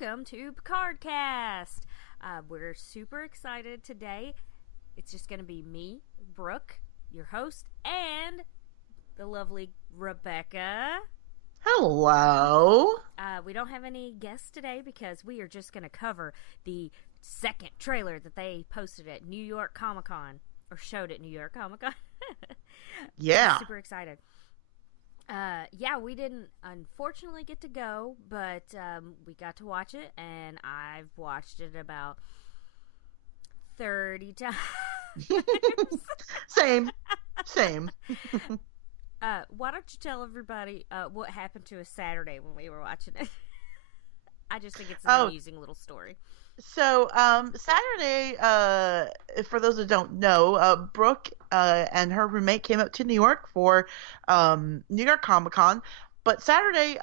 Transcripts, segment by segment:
welcome to Picard Cast. We're super excited today. It's just going to be me, Brooke, your host, and the lovely Rebecca. Hello. We don't have any guests today because we are just going to cover the second trailer that they posted at New York Comic Con, or showed at New York Comic Con. Yeah. I'm super excited. We didn't unfortunately get to go, but we got to watch it, and I've watched it about 30 times. Same. Why don't you tell everybody what happened to us Saturday when we were watching it? I just think it's an amusing little story. So, Saturday, for those who don't know, Brooke and her roommate came up to New York for New York Comic Con. But Saturday,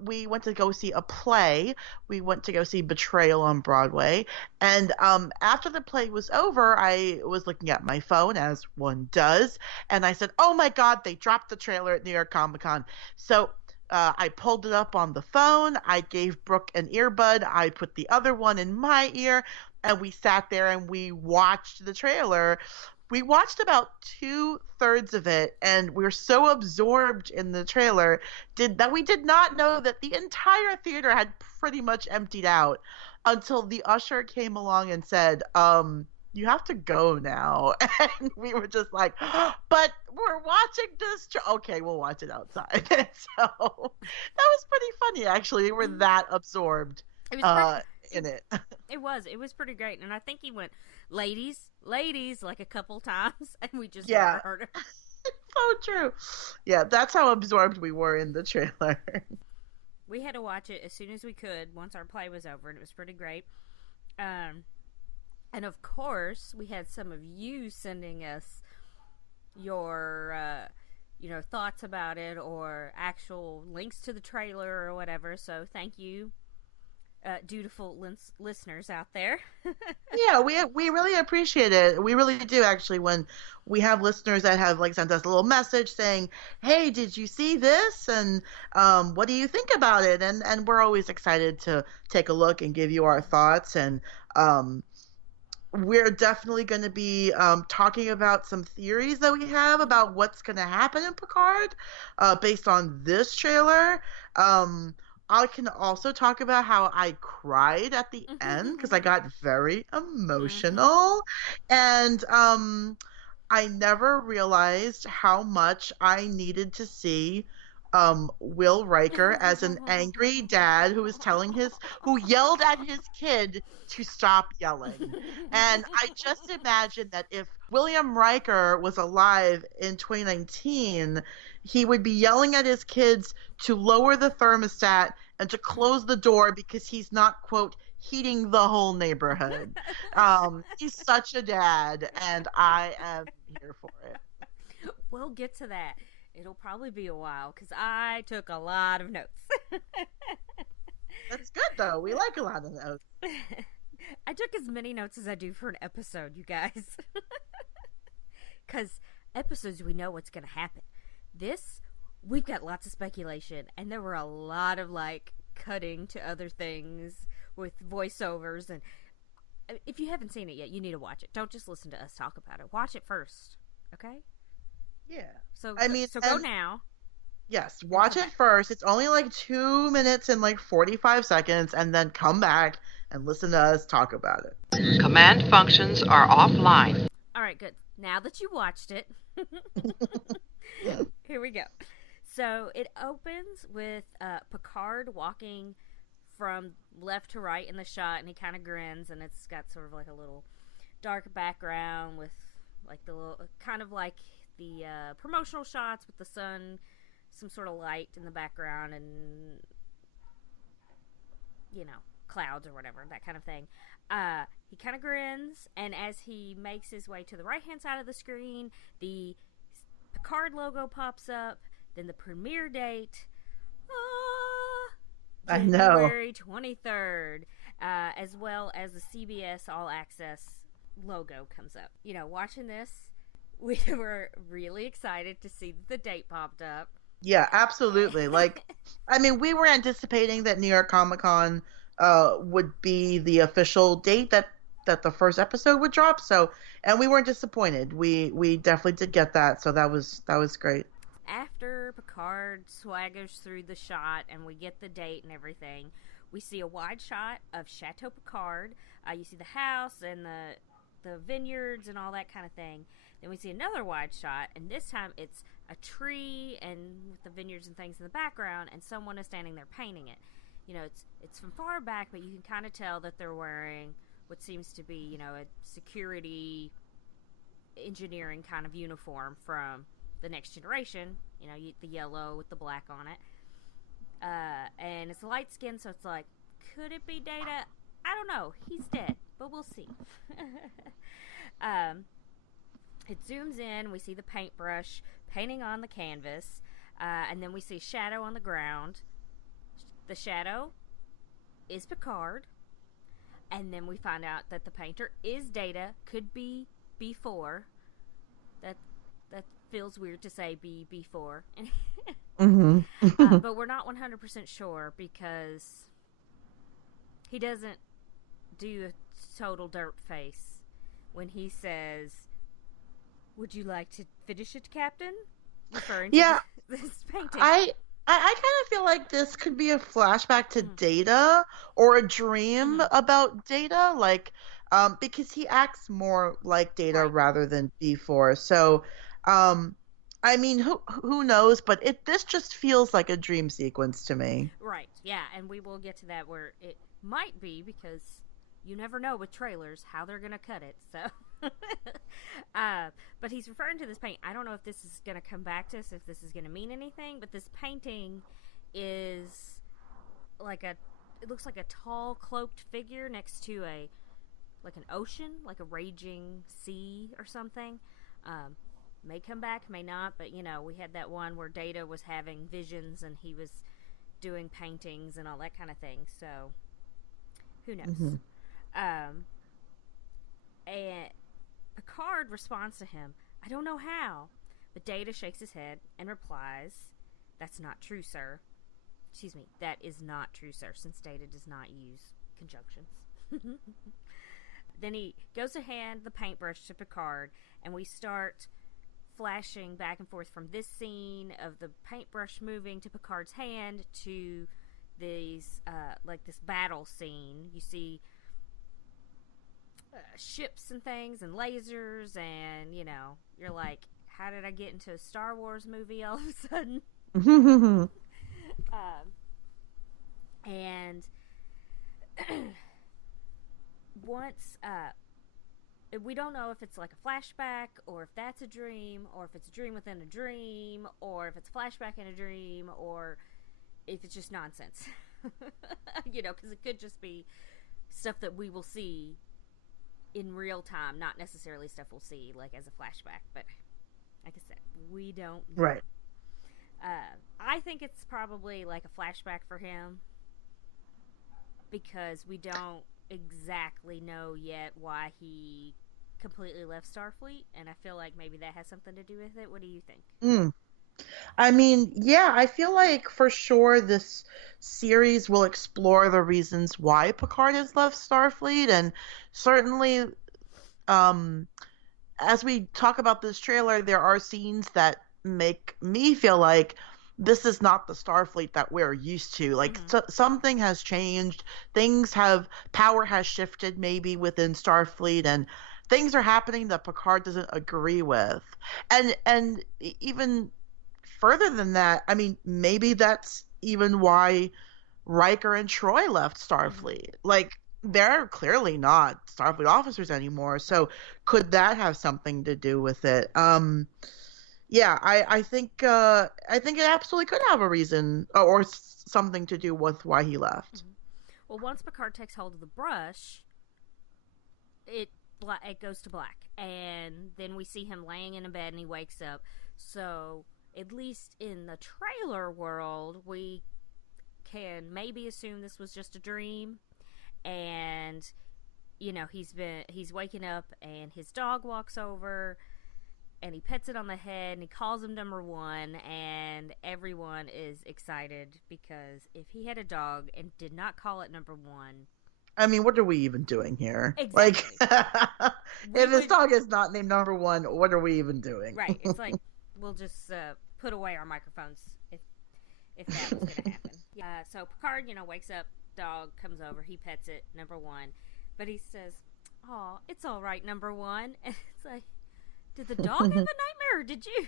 we went to go see a play. We went to go see Betrayal on Broadway. And after the play was over, I was looking at my phone, as one does. And I said, oh my God, they dropped the trailer at New York Comic Con. So I pulled it up on the phone. I gave Brooke an earbud. I put the other one in my ear. And we sat there and we watched the trailer. We watched about 2/3 of it, and we were so absorbed in the trailer that we did not know that the entire theater had pretty much emptied out until the usher came along and said, you have to go now. And we were just like, but we're watching this. Okay, we'll watch it outside. And so that was pretty funny, actually. We were that absorbed in it. It was pretty great. And I think he went, ladies, like a couple times. And we just heard it. So true. Yeah, that's how absorbed we were in the trailer. We had to watch it as soon as we could once our play was over. And it was pretty great. And of course, we had some of you sending us your, thoughts about it or actual links to the trailer or whatever. So thank you, dutiful listeners out there. Yeah, we really appreciate it. We really do, actually, when we have listeners that have sent us a little message saying, hey, did you see this? And what do you think about it? And we're always excited to take a look and give you our thoughts. And we're definitely going to be talking about some theories that we have about what's going to happen in Picard based on this trailer. I can also talk about how I cried at the end because I got very emotional. And I never realized how much I needed to see Will Riker as an angry dad who yelled at his kid to stop yelling. And I just imagine that if William Riker was alive in 2019, he would be yelling at his kids to lower the thermostat and to close the door because he's not, quote, heating the whole neighborhood. He's such a dad, and I am here for it. We'll get to that. It'll probably be a while because I took a lot of notes. That's good, though. We like a lot of notes. I took as many notes as I do for an episode, you guys. Because episodes, we know what's going to happen. This, we've got lots of speculation, and there were a lot of, cutting to other things with voiceovers. And if you haven't seen it yet, you need to watch it. Don't just listen to us talk about it. Watch it first, okay? Yeah. So go now. Yes, watch it first. It's only 2 minutes and 45 seconds, and then come back and listen to us talk about it. Command functions are offline. All right, good. Now that you watched it, here we go. So it opens with Picard walking from left to right in the shot, and he kind of grins, and it's got sort of a little dark background with the little kind of the promotional shots with the sun, some sort of light in the background, and clouds or whatever, that kind of thing. He kind of grins, and as he makes his way to the right hand side of the screen, the Picard logo pops up, then the premiere date, January 23rd, as well as the CBS All Access logo comes up. Watching this, we were really excited to see that the date popped up. Yeah, absolutely. We were anticipating that New York Comic Con would be the official date that the first episode would drop. So, and we weren't disappointed. We definitely did get that. So that was great. After Picard swaggers through the shot and we get the date and everything, we see a wide shot of Chateau Picard. You see the house and the vineyards and all that kind of thing. Then we see another wide shot, and this time it's a tree and with the vineyards and things in the background, and someone is standing there painting it. You know, it's from far back, but you can kind of tell that they're wearing what seems to be, you know, a security engineering kind of uniform from the Next Generation. You know, the yellow with the black on it. And it's light skin, so it's like, could it be Data? I don't know. He's dead, but we'll see. It zooms in. We see the paintbrush painting on the canvas, and then we see shadow on the ground. The shadow is Picard, and then we find out that the painter is Data. Could be B4. That feels weird to say B4. Mm-hmm. But we're not 100% sure because he doesn't do a total derp face when he says, "Would you like to finish it, Captain?" Referring to this painting. I kind of feel like this could be a flashback to Data or a dream about Data, like, because he acts more like Data rather than B4. So, I mean, who knows? But this just feels like a dream sequence to me. Right. Yeah, and we will get to that where it might be, because you never know with trailers how they're gonna cut it. So, but he's referring to this paint. I don't know if this is gonna come back to us, if this is gonna mean anything. But this painting is like it looks like a tall cloaked figure next to like an ocean, like a raging sea or something. May come back, may not, but you know, we had that one where Data was having visions and he was doing paintings and all that kind of thing, so who knows. And Picard responds to him, "I don't know how," but Data shakes his head and replies, "That's not true, sir." Excuse me, "That is not true, sir," since Data does not use conjunctions. Then he goes to hand the paintbrush to Picard, and we start flashing back and forth from this scene of the paintbrush moving to Picard's hand to these, like this battle scene. You see ships and things and lasers, and you know, you're like, how did I get into a Star Wars movie all of a sudden? And once we don't know if it's like a flashback, or if that's a dream, or if it's a dream within a dream, or if it's a flashback in a dream, or if it's just nonsense. You know, because it could just be stuff that we will see in real time, not necessarily stuff we'll see like as a flashback. But like I said, we don't know. Right. I think it's probably like a flashback for him, because we don't exactly know yet why he completely left Starfleet, and I feel like maybe that has something to do with it. What do you think? I mean, yeah, I feel like for sure this series will explore the reasons why Picard has left Starfleet, and certainly, as we talk about this trailer, there are scenes that make me feel like this is not the Starfleet that we're used to. Like, something has changed. Power has shifted maybe within Starfleet, and things are happening that Picard doesn't agree with. And even further than that, I mean, maybe that's even why Riker and Troy left Starfleet. Like, they're clearly not Starfleet officers anymore. So could that have something to do with it? Yeah, I think it absolutely could have a reason or something to do with why he left. Well, once Picard takes hold of the brush, it goes to black, and then we see him laying in a bed and he wakes up. So at least in the trailer world, we can maybe assume this was just a dream, and you know, he's waking up and his dog walks over and he pets it on the head, and he calls him number one, and everyone is excited because if he had a dog and did not call it number one... I mean, what are we even doing here? Exactly. Like, if his dog is not named number one, what are we even doing? Right. It's like, we'll just put away our microphones if that was going to happen. So Picard, wakes up, dog comes over, he pets it, number one, but he says, "Oh, it's all right, number one." And it's like, did the dog have a nightmare, or did you?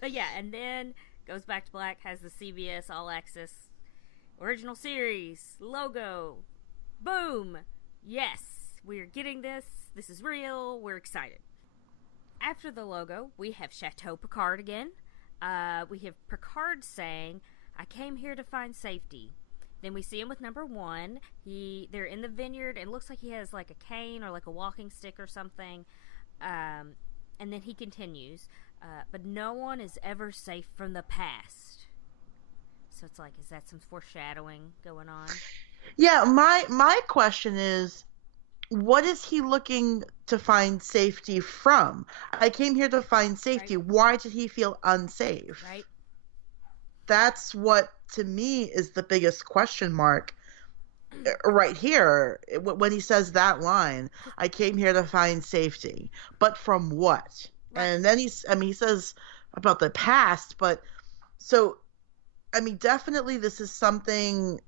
But yeah, and then goes back to black, has the CBS All Access original series logo. Boom! Yes, we're getting this. This is real. We're excited. After the logo, we have Chateau Picard again. We have Picard saying, "I came here to find safety." Then we see him with number one. They're in the vineyard, and it looks like he has like a cane or like a walking stick or something. And then he continues, "But no one is ever safe from the past." So it's like, is that some foreshadowing going on? Yeah, my question is, what is he looking to find safety from? I came here to find safety. Right. Why did he feel unsafe? Right. That's what, to me, is the biggest question mark right here when he says that line. I came here to find safety. But from what? Right. And then he says about the past, but so, definitely this is something,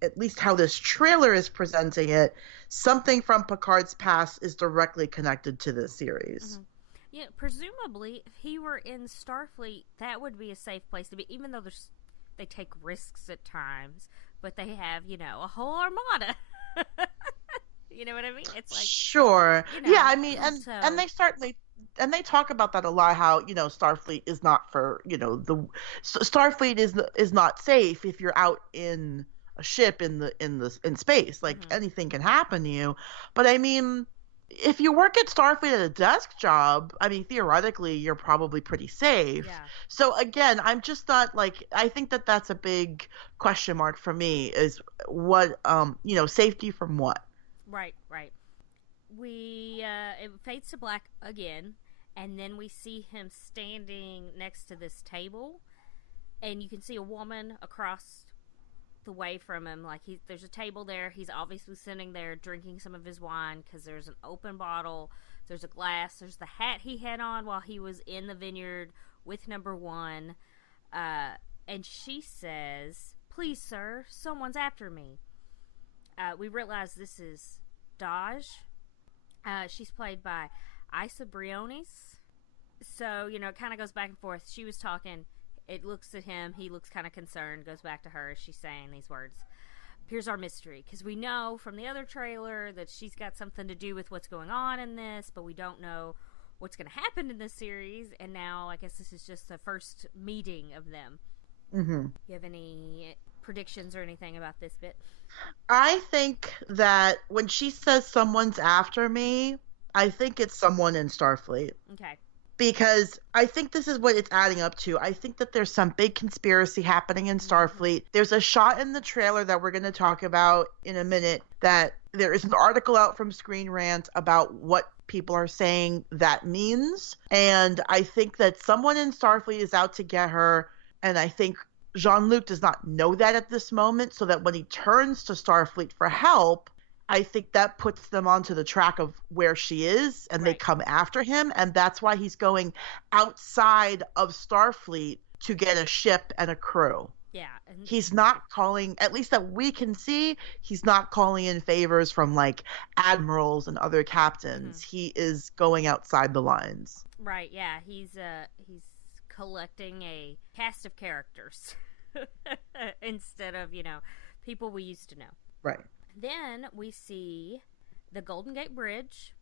at least how this trailer is presenting it, something from Picard's past is directly connected to this series. Mm-hmm. Yeah, presumably, if he were in Starfleet, that would be a safe place to be, even though they take risks at times, but they have, a whole armada. You know what I mean? It's like... Sure. Yeah, and they certainly... And they talk about that a lot, how, Starfleet is not for, Starfleet is not safe if you're out in a ship in space. Like, mm-hmm. anything can happen to you. But if you work at Starfleet at a desk job, theoretically, you're probably pretty safe. Yeah. So again, I'm just not I think that's a big question mark for me, is what, safety from what? Right. It fades to black again, and then we see him standing next to this table, and you can see a woman across the way from him. Like, there's a table there. He's obviously sitting there drinking some of his wine because there's an open bottle, there's a glass, there's the hat he had on while he was in the vineyard with number one, and she says, "Please, sir, someone's after me." We realize this is Daj. She's played by Isa Briones. So, it kind of goes back and forth. She was talking, it looks at him, he looks kind of concerned, goes back to her as she's saying these words. Here's our mystery, because we know from the other trailer that she's got something to do with what's going on in this, but we don't know what's going to happen in this series, and now I guess this is just the first meeting of them. Mm-hmm. You have any predictions or anything about this bit? I think that when she says someone's after me, I think it's someone in Starfleet. Okay. Because I think this is what it's adding up to. I think that there's some big conspiracy happening in Starfleet. Mm-hmm. There's a shot in the trailer that we're going to talk about in a minute that there is an article out from Screen Rant about what people are saying that means. And I think that someone in Starfleet is out to get her. And I think Jean-Luc does not know that at this moment, so that when he turns to Starfleet for help, I think that puts them onto the track of where she is, and they come after him, and that's why he's going outside of Starfleet to get a ship and a crew. Yeah. He's not calling, at least that we can see, he's not calling in favors from, admirals and other captains. Mm-hmm. He is going outside the lines. Right, yeah. He's collecting a cast of characters instead of, people we used to know. Right. Then we see the Golden Gate Bridge,